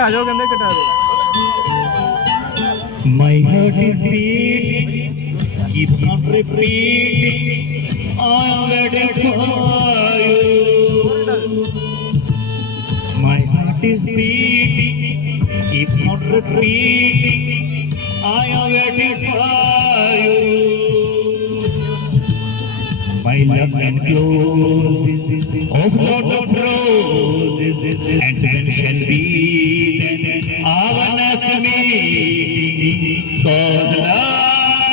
My heart is beating, keeps on repeating. I am waiting for you. My heart is beating, keeps on repeating. I am waiting for you. My love and closes, of lot of roses, and when shall be then our next meeting? 'Cause love,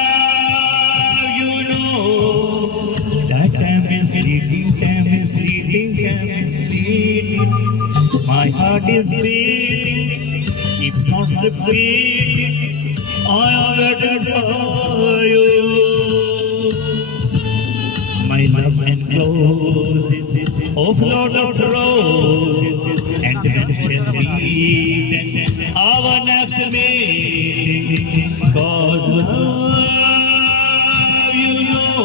you know, that time is fleeting, time is fleeting, time is fleeting. My heart is beating, keeps on repeating. I am waiting for you. My love and closes, of lot of roses, and when shall be then our next meeting? 'Cause love, you know,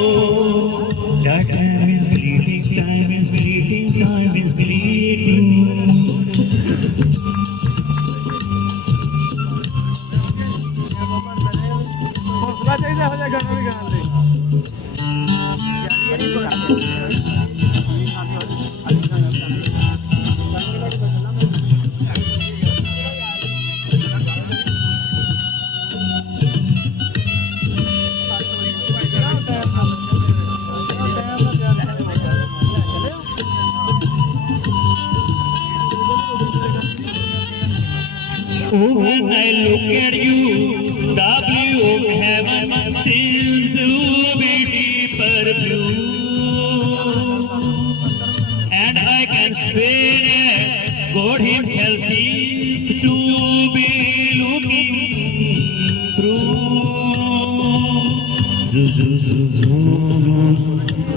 that time is fleeting, time is fleeting, time is fleeting. Oh, when I look at you, the blue of heaven seems to be deeper blue. And I can swear that God Himself seems to be looking through.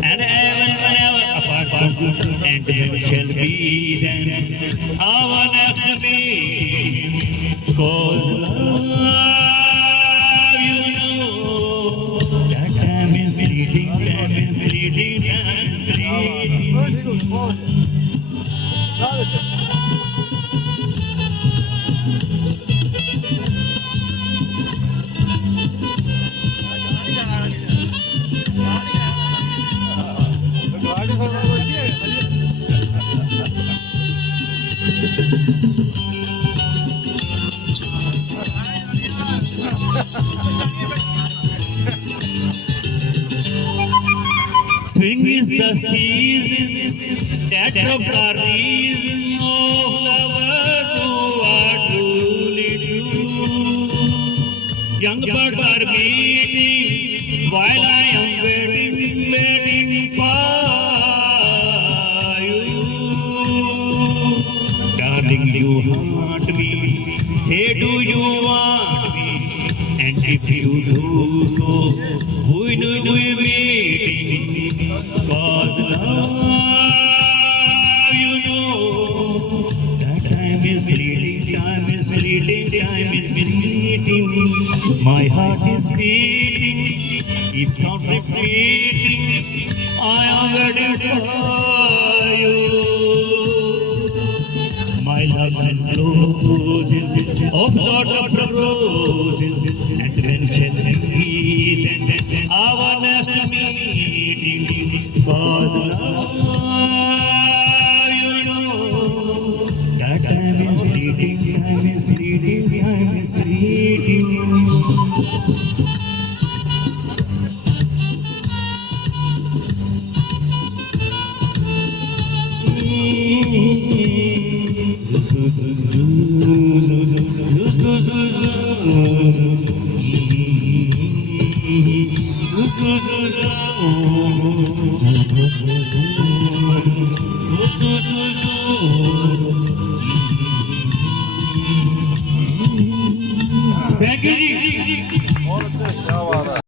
And heaven forever apart from you, and when shall be then our next meeting? 'Cause love, you know, that time is fleeting, time is fleeting, time is fleeting. Spring is the season that of the reason of lovers who are truly true. Young birds are meeting while I am waiting, waiting for you. Darling, you haunt me. Say, do you want me? And if you do so, when will we meet? 'Cause love, you know, that time is fleeting, time is fleeting, time is fleeting. My heart is beating, keeps on repeating. I am waiting for you. My love and closes, of lot of roses, and when shall we then our next meeting? 'Cause love, you know, that time is fleeting, time is fleeting, time is fleeting. Thank you.